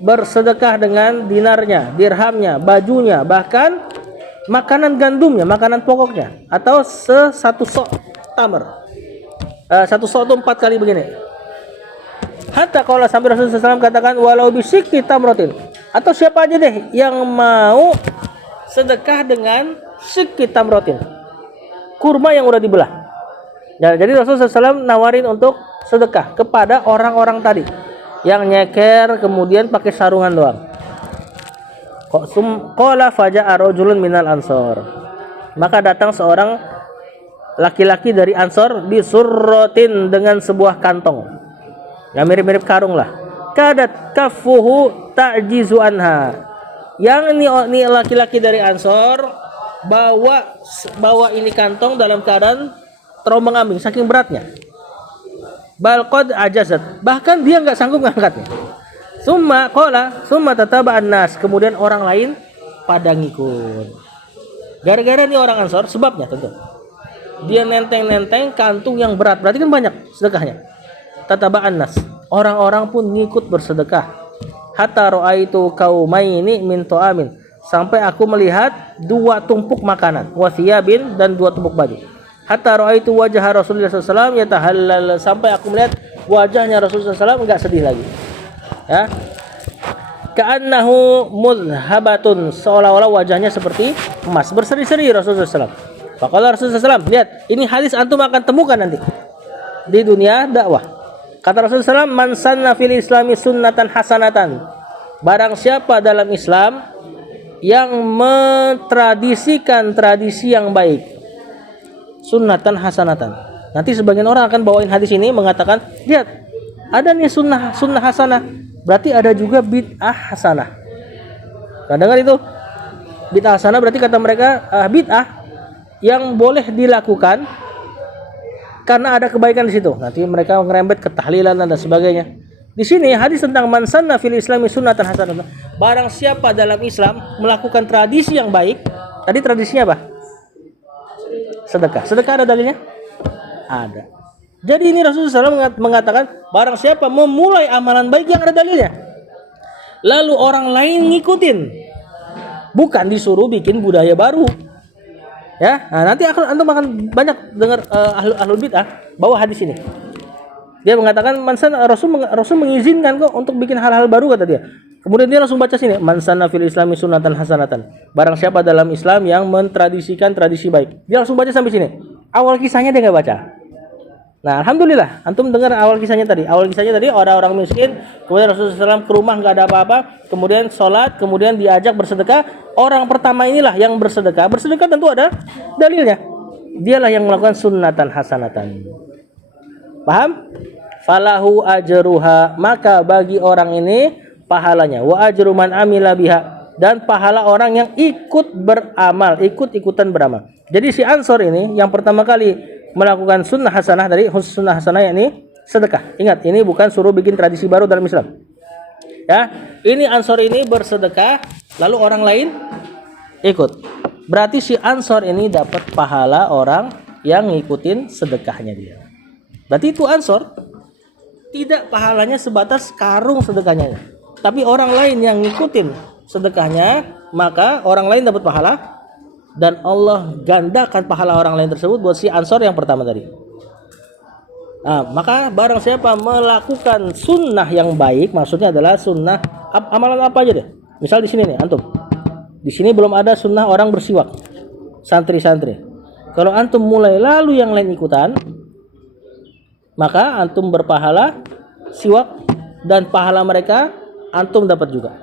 bersedekah dengan dinarnya, dirhamnya, bajunya, bahkan makanan gandumnya, makanan pokoknya, atau satu sok tamar. Satu sok itu 4 kali begini. Hatta kalau sampai Rasulullah SAW katakan walau bisikki tamrotin, atau siapa aja deh yang mau sedekah dengan sikki tamrotin, kurma yang udah dibelah. Ya, jadi Rasulullah SAW nawarin untuk sedekah kepada orang-orang tadi yang nyeker kemudian pakai sarungan doang. Qala faja'a rajulun minal ansor, maka datang seorang laki-laki dari Ansor bisurrotin, dengan sebuah kantong yang mirip-mirip karung lah. Kadat kafuhu ta'jizu anha, yang ini laki-laki dari Ansor bawa ini kantong dalam keadaan terombang-ambing saking beratnya. Balqad ajazat, bahkan dia nggak sanggup ngangkatnya. Summa tataba'an nas, kemudian orang lain pada ngikut. Gara-gara ini orang Ansor, sebabnya tentu dia nenteng kantung yang berat, berarti kan banyak sedekahnya. Tataba'an nas, orang-orang pun ngikut bersedekah. Hatta ra'aitu qaumaini min ta'amin, sampai aku melihat 2 tumpuk makanan, wa thiyabin, dan 2 tumpuk baju. Hatta ra'aitu wajah Rasulullah SAW yatahallal, sampai aku melihat wajahnya Rasulullah SAW enggak sedih lagi. Ya. Ka'annahu mudhabatun, seolah-olah wajahnya seperti emas, berseri-seri Rasulullah SAW. Faqala Rasulullah SAW, lihat, ini hadis antum akan temukan nanti di dunia dakwah. Kata Rasulullah SAW, man sanna fil islami sunnatan hasanatan, barang siapa dalam Islam yang mentradisikan tradisi yang baik, sunnatan hasanatan. Nanti sebagian orang akan bawain hadis ini mengatakan, lihat, ada nih sunnah hasanah, berarti ada juga bid'ah hasanah. Nah, dengar itu, bid'ah hasanah berarti kata mereka bid'ah yang boleh dilakukan karena ada kebaikan di situ. Nanti mereka ngerembet ke tahlilan dan sebagainya. Di sini hadis tentang man sanna fil islami sunnatan hasanah, barang siapa dalam Islam melakukan tradisi yang baik. Tadi tradisinya apa? Sedekah. Sedekah ada dalilnya? Ada. Jadi ini Rasulullah SAW mengatakan barang siapa memulai amalan baik yang ada dalilnya, lalu orang lain ngikutin, bukan disuruh bikin budaya baru. Ya, nah, nanti antum akan banyak dengar ahlul bid'ah bawa hadis ini. Dia mengatakan Rasul mengizinkan kok untuk bikin hal-hal baru, kata dia. Kemudian dia langsung baca sini, man sanna fil islami sunnatan hasanatan. Barang siapa dalam Islam yang mentradisikan tradisi baik. Dia langsung baca sampai sini. Awal kisahnya dia nggak baca. Nah, alhamdulillah, antum dengar awal kisahnya tadi. Awal kisahnya tadi orang-orang miskin, kemudian Rasulullah SAW ke rumah nggak ada apa-apa, kemudian sholat, kemudian diajak bersedekah. Orang pertama inilah yang bersedekah. Bersedekah tentu ada dalilnya. Dialah yang melakukan sunnatan hasanatan. Paham? Falahu ajruha, maka bagi orang ini pahalanya. Wa ajru man amila biha, dan pahala orang yang ikut beramal, ikut-ikutan beramal. Jadi si Ansor ini yang pertama kali melakukan sunnah hasanah, dari sunnah hasanah yakni sedekah. Ingat, ini bukan suruh bikin tradisi baru dalam Islam. Ya, ini Ansor ini bersedekah, lalu orang lain ikut. Berarti si Ansor ini dapat pahala orang yang ngikutin sedekahnya dia. Berarti itu Ansor tidak pahalanya sebatas karung sedekahnya, tapi orang lain yang ngikutin sedekahnya, maka orang lain dapat pahala. Dan Allah gandakan pahala orang lain tersebut buat si Ansor yang pertama tadi. Nah, maka barang siapa melakukan sunnah yang baik, maksudnya adalah sunnah amalan apa aja deh. Misal di sini nih, antum. Di sini belum ada sunnah orang bersiwak, santri-santri. Kalau antum mulai lalu yang lain ikutan, maka antum berpahala siwak dan pahala mereka antum dapat juga,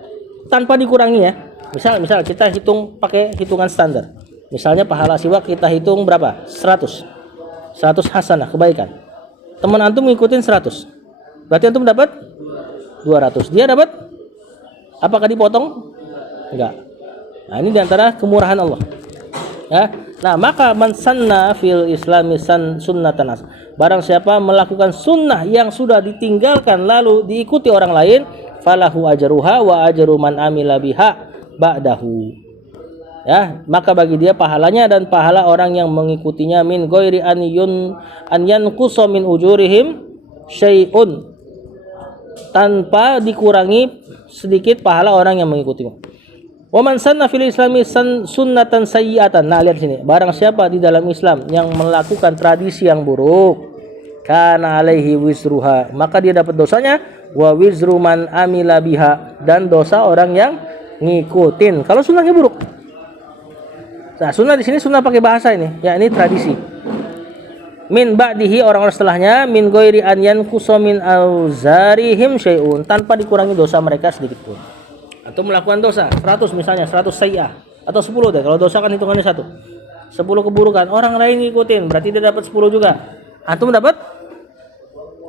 tanpa dikurangi ya. Misal kita hitung pakai hitungan standar. Misalnya pahala siwak kita hitung berapa? 100 hasanah kebaikan. Teman antum ngikutin 100. Berarti antum dapat 200. Dia dapat, apakah dipotong? Enggak. Nah, ini diantara kemurahan Allah. Ya. Nah, maka man sanna fil islami sunnatan hasanah. Barang siapa melakukan sunnah yang sudah ditinggalkan lalu diikuti orang lain, falahu ajruha wa ajru man amila biha ba'dahu. Ya, maka bagi dia pahalanya dan pahala orang yang mengikutinya min ghairi an yanqusa min ujurihim syai'un, tanpa dikurangi sedikit pahala orang yang mengikutinya. Wa man sanna fil islami sunnatan sayyi'atan. Nah, lihat sini. Barang siapa di dalam Islam yang melakukan tradisi yang buruk, kana alaihi wizruha, maka dia dapat dosanya, wa wizru man amila biha, dan dosa orang yang ngikutin kalau sunnahnya buruk. Nah, sunnah di sini sunnah pakai bahasa ini, ya ini tradisi. Min ba'dihi, orang-orang setelahnya, min ghairi an yanqusa min auzarihim syai'un, tanpa dikurangi dosa mereka sedikit pun. Atau melakukan dosa 100 misalnya, 100 sayyi'ah atau 10 deh. Kalau dosa kan hitungannya 1. 10 keburukan, orang lain ngikutin, berarti dia dapat 10 juga. Antum dapat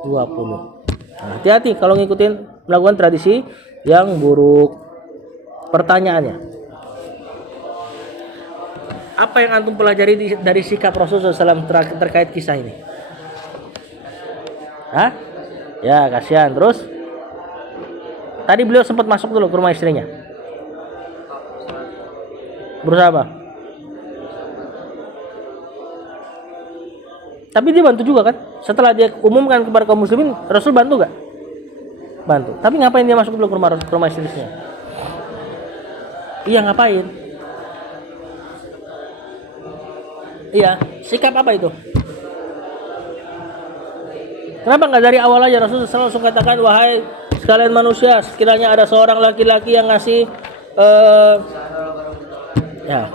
20. Nah, hati-hati kalau ngikutin melakukan tradisi yang buruk. Pertanyaannya, apa yang antum pelajari dari sikap Rasulullah SAW terkait kisah ini? Hah? Ya, kasihan. Terus tadi beliau sempat masuk dulu ke rumah istrinya. Berusaha apa? Tapi dia bantu juga kan? Setelah dia umumkan kepada kaum muslimin, Rasul bantu gak? Bantu. Tapi ngapain dia masuk dulu ke rumah istrinya? Iya, ngapain? Iya, sikap apa itu? Kenapa nggak dari awal aja Rasulullah SAW langsung katakan, wahai sekalian manusia, sekiranya ada seorang laki-laki yang ngasih ya,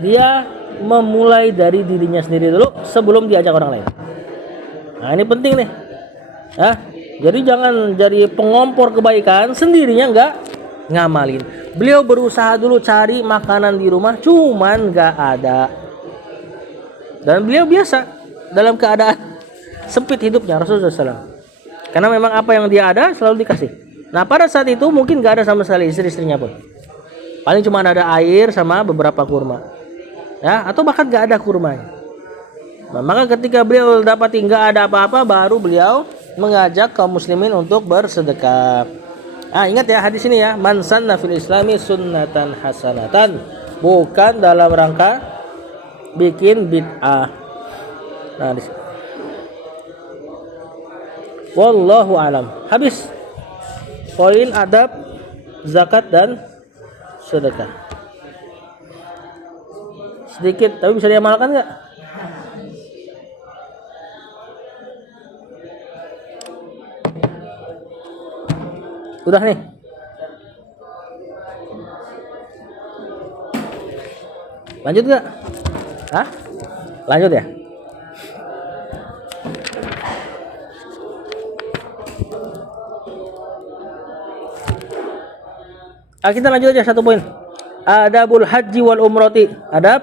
dia memulai dari dirinya sendiri dulu sebelum diajak orang lain. Nah, ini penting nih. Ya, jadi jangan jadi pengompor kebaikan sendirinya nggak ngamalin. Beliau berusaha dulu cari makanan di rumah, cuman nggak ada. Dan beliau biasa dalam keadaan sempit hidupnya Rasulullah SAW. Karena memang apa yang dia ada selalu dikasih. Nah, pada saat itu mungkin nggak ada sama sekali istri-istrinya pun. Paling cuma ada air sama beberapa kurma. Ya, atau bahkan nggak ada kurmanya. Nah, maka ketika beliau dapati nggak ada apa-apa, baru beliau mengajak kaum muslimin untuk bersedekah. Ingat ya hadis ini ya, man sanna fil islami sunnatan hasanatan, bukan dalam rangka bikin bid'ah. Nah, di sini. Wallahu alam. Habis. Poin adab zakat dan sedekah. Sedikit, tapi bisa diamalkan nggak? Udah nih. Lanjut nggak? Hah? Lanjut ya? Kita lanjut aja satu poin. Adabul haji wal umrati. Adab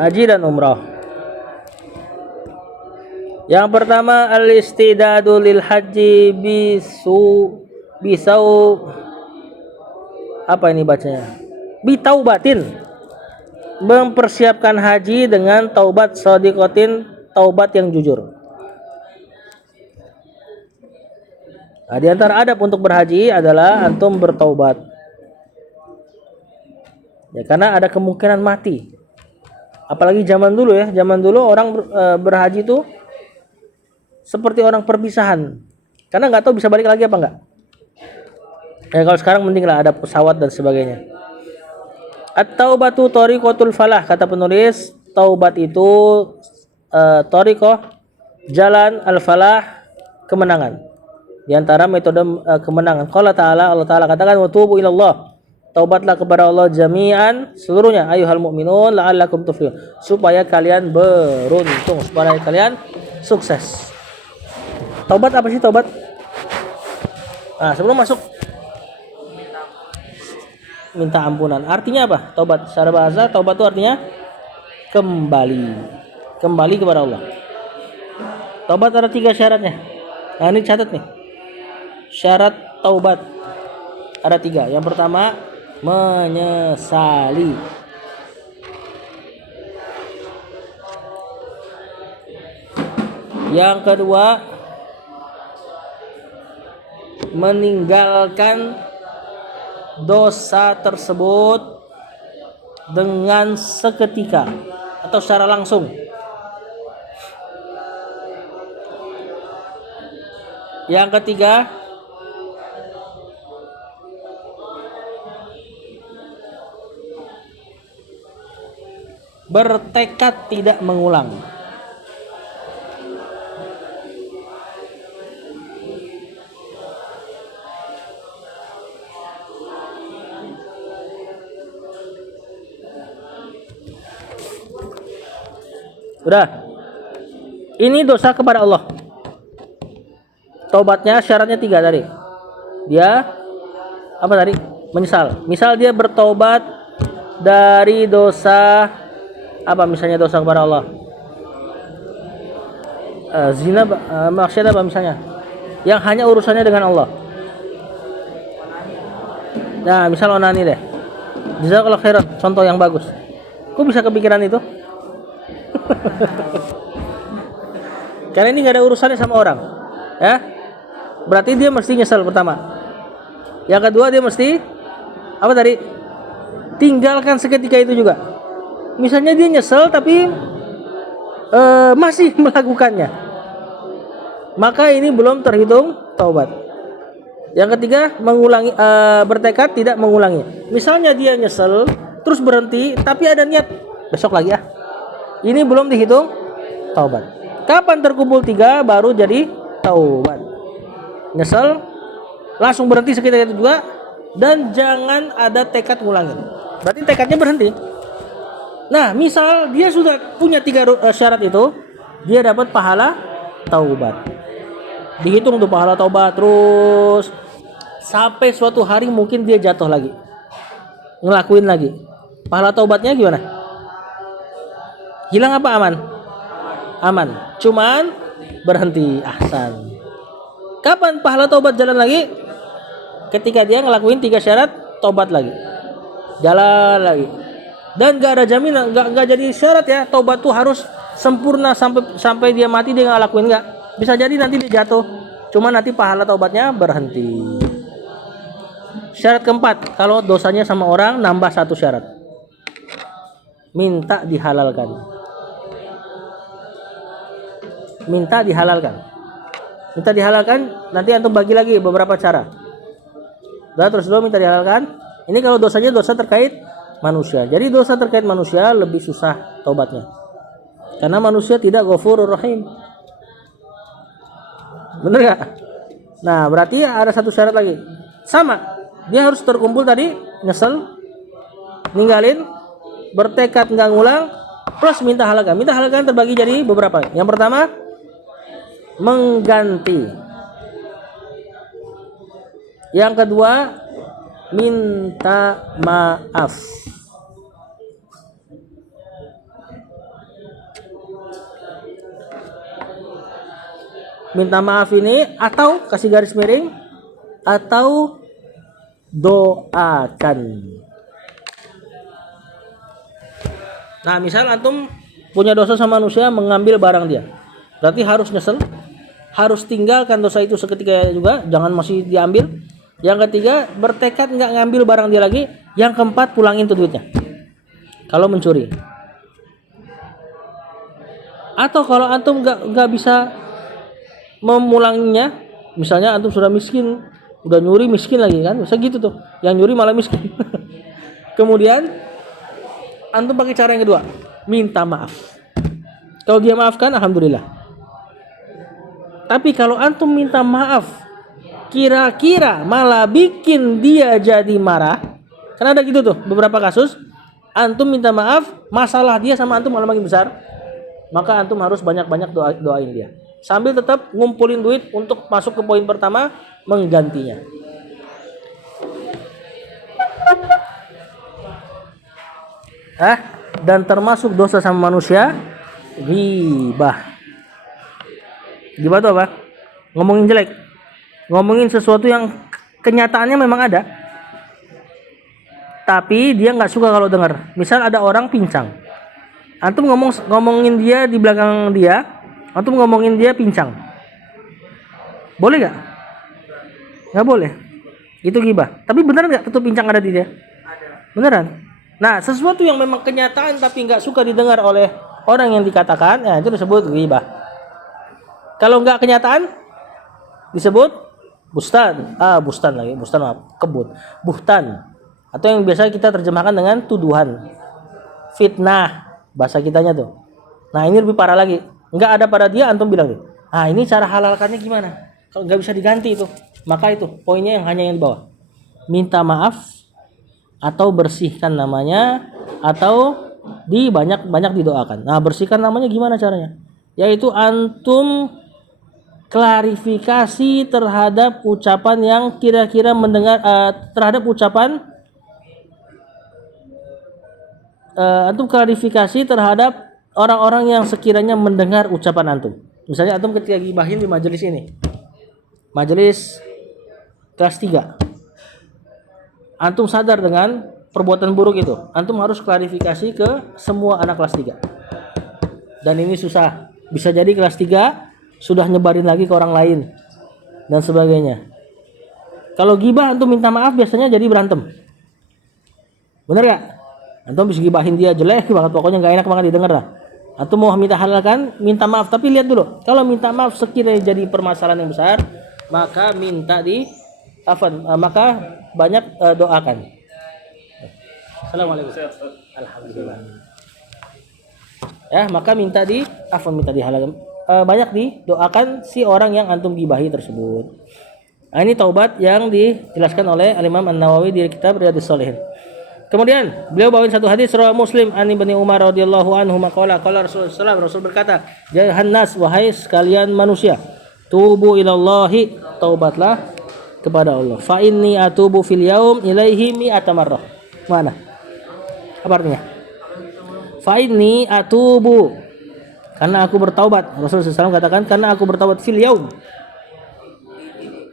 haji dan umrah. Yang pertama al-istidadu lil haji bisau apa ini bacanya? Bitaubatin. Mempersiapkan haji dengan taubat shadiqatin, taubat yang jujur. Nah, di antara adab untuk berhaji adalah antum bertaubat. Ya, karena ada kemungkinan mati. Apalagi zaman dulu ya, zaman dulu orang berhaji itu seperti orang perpisahan. Karena nggak tahu bisa balik lagi apa enggak. Ya kalau sekarang mending lah ada pesawat dan sebagainya. At-taubatu thariqatul falah, kata penulis, taubat itu thariqah, jalan al-falah, kemenangan. Di antara metode kemenangan. Qala ta'ala, Allah Ta'ala katakan wa tubu ilallah. Taubatlah kepada Allah jami'an seluruhnya ayyuhal mu'minun la'allakum tuflihun, supaya kalian beruntung, supaya kalian sukses. Taubat apa sih taubat? Nah, sebelum masuk minta ampunan. Artinya apa? Taubat secara bahasa taubat itu artinya kembali. Kembali kepada Allah. Taubat ada 3 syaratnya. Nah, ini catat nih. Syarat taubat ada 3. Yang pertama menyesali. Yang kedua meninggalkan dosa tersebut dengan seketika atau secara langsung. Yang ketiga bertekad tidak mengulang. Udah. Ini dosa kepada Allah. Taubatnya syaratnya 3 tadi. Dia apa tadi? Menyesal. Misal dia bertobat dari dosa apa, misalnya dosa kepada Allah, zina, maksiat apa misalnya, yang hanya urusannya dengan Allah. Nah, misal onani deh. Jazakallahu khairan, contoh yang bagus. Kok bisa kepikiran itu? Karena ini nggak ada urusannya sama orang, ya. Berarti dia mesti nyesal pertama. Yang kedua dia mesti apa tadi? Tinggalkan seketika itu juga. Misalnya dia nyesel tapi masih melakukannya, maka ini belum terhitung taubat. Yang ketiga mengulangi, bertekad tidak mengulangi. Misalnya dia nyesel terus berhenti tapi ada niat besok lagi ya, ini belum dihitung taubat. Kapan terkumpul 3 baru jadi taubat? Nyesel langsung berhenti seketika itu juga, dan jangan ada tekad ngulangin. Berarti tekadnya berhenti. Nah, misal dia sudah punya 3 syarat itu, dia dapat pahala taubat. Dihitung tuh pahala taubat terus sampai suatu hari mungkin dia jatuh lagi, ngelakuin lagi. Pahala taubatnya gimana? Hilang apa aman? Aman. Cuman berhenti. Ahsan. Kapan pahala taubat jalan lagi? Ketika dia ngelakuin 3 syarat, taubat lagi, jalan lagi. Dan gak ada jaminan, gak jadi syarat ya taubat tuh harus sempurna sampai dia mati dia nggak lakuin, nggak. Bisa jadi nanti dia jatuh, cuma nanti pahala taubatnya berhenti. Syarat keempat, kalau dosanya sama orang nambah 1 syarat, minta dihalalkan. minta dihalalkan. Minta dihalalkan, nanti antum bagi lagi beberapa cara. Udah, terus dulu minta dihalalkan. Ini kalau dosanya dosa terkait manusia. Jadi dosa terkait manusia lebih susah taubatnya. Karena manusia tidak ghafurur rahim. Bener gak? Nah, berarti ada satu syarat lagi. Sama. Dia harus terkumpul tadi, nyesel, ninggalin, bertekad nggak ngulang, plus minta halalkan. Minta halalkan terbagi jadi beberapa. Yang pertama, mengganti. Yang kedua, minta maaf. Minta maaf ini atau kasih garis miring atau doakan. Nah, misal antum punya dosa sama manusia, mengambil barang dia, berarti harus nyesel, harus tinggalkan dosa itu seketika juga, jangan masih diambil. Yang ketiga, bertekad nggak ngambil barang dia lagi. Yang keempat, pulangin tuh duitnya kalau mencuri. Atau kalau antum nggak bisa memulanginya, misalnya antum sudah miskin, udah nyuri miskin lagi kan, bisa gitu tuh, yang nyuri malah miskin. Kemudian antum pakai cara yang kedua, minta maaf. Kalau dia maafkan, alhamdulillah. Tapi kalau antum minta maaf, kira-kira malah bikin dia jadi marah, karena ada gitu tuh beberapa kasus, antum minta maaf, masalah dia sama antum malah makin besar, maka antum harus banyak-banyak doain dia, sambil tetap ngumpulin duit untuk masuk ke poin pertama, menggantinya. Dan termasuk dosa sama manusia, ghibah. Ghibah itu apa? Ngomongin jelek, ngomongin sesuatu yang kenyataannya memang ada, tapi dia nggak suka kalau dengar. Misal ada orang pincang, antum ngomongin dia di belakang dia, antum ngomongin dia pincang, boleh nggak? Nggak boleh. Itu ghibah. Tapi beneran nggak tutup pincang ada di dia? Beneran. Nah, sesuatu yang memang kenyataan tapi nggak suka didengar oleh orang yang dikatakan, ya itu disebut ghibah. Kalau nggak kenyataan, disebut bustan. Bustan lagi, bustan maaf, kebun, buhtan. Atau yang biasa kita terjemahkan dengan tuduhan, fitnah, bahasa kitanya tuh. Nah, ini lebih parah lagi. Nggak ada pada dia, antum bilang nih, ini cara halalkannya gimana? Kalau nggak bisa diganti itu, maka itu poinnya yang hanya yang di bawah. Minta maaf atau bersihkan namanya, atau banyak didoakan. Nah, bersihkan namanya gimana caranya? Yaitu antum klarifikasi terhadap ucapan yang kira-kira mendengar, terhadap ucapan antum klarifikasi terhadap orang-orang yang sekiranya mendengar ucapan antum. Misalnya antum ketika gibahin di majelis ini, majelis kelas 3, antum sadar dengan perbuatan buruk itu, antum harus klarifikasi ke semua anak kelas 3. Dan ini susah, bisa jadi kelas 3 sudah nyebarin lagi ke orang lain dan sebagainya. Kalau gibah antum minta maaf biasanya jadi berantem, bener gak? Antum bisa gibahin dia jelek banget, pokoknya gak enak banget didengar lah. Antum mau minta halalkan, minta maaf, tapi lihat dulu, kalau minta maaf sekiranya jadi permasalahan yang besar, maka maka banyak doakan. Assalamualaikum. Alhamdulillah. Ya, maka minta dihalalkan. Banyak didoakan si orang yang antum gibahi tersebut. Nah, ini taubat yang dijelaskan oleh Al-Imam An-Nawawi di kitab Riyadhus Shalihin. Kemudian beliau bawain satu hadis riwayat Muslim an Ibnu Umar radhiyallahu anhu qala Rasulullah Rasul berkata, "Jahan nas, wahai sekalian manusia, tubu ilallahi, taubatlah kepada Allah. Fa inni atubu fil yaum ilaihi mi'ata marrah." Mana? Apa artinya? Fa inni atubu, karena aku bertaubat. Rasulullah SAW katakan, karena aku bertaubat fil yaum,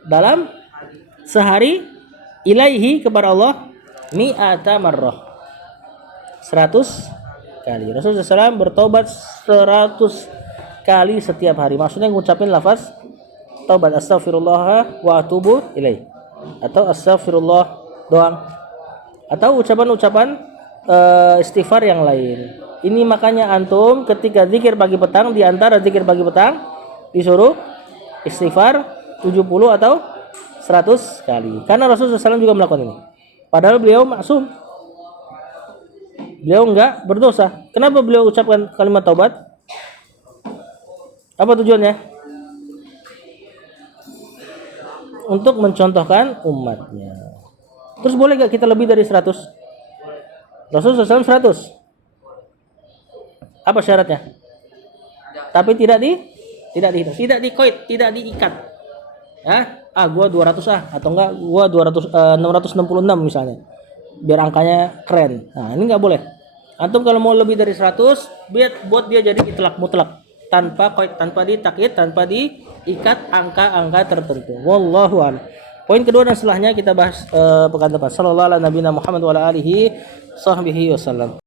dalam sehari, ilaihi, kepada Allah, mi'ata marrah, 100 kali. Rasulullah SAW bertaubat 100 kali setiap hari. Maksudnya ngucapin lafaz taubat, astaghfirullah wa atubu ilaih, atau astaghfirullah doang, atau ucapan-ucapan istighfar yang lain. Ini makanya antum ketika zikir pagi petang, di antara zikir pagi petang, disuruh istighfar 70 atau 100 kali. Karena Rasulullah SAW juga melakukan ini. Padahal beliau maksum. Beliau enggak berdosa. Kenapa beliau ucapkan kalimat taubat? Apa tujuannya? Untuk mencontohkan umatnya. Terus boleh gak kita lebih dari 100? Rasulullah SAW 100. Apa syaratnya? Tapi tidak dihitung, tidak dikoit, tidak diikat. Gua 200 atau enggak gua 666 misalnya. Biar angkanya keren. Nah, ini enggak boleh. Antum kalau mau lebih dari 100, buat dia jadi itlaq mutlak, tanpa koit, tanpa ditakyid, tanpa diikat angka-angka tertentu. Wallahu a'lam. Poin kedua dan setelahnya kita bahas pekan depan. Sallallahu alaihi Muhammad wa ala alihi sahbihi wasallam.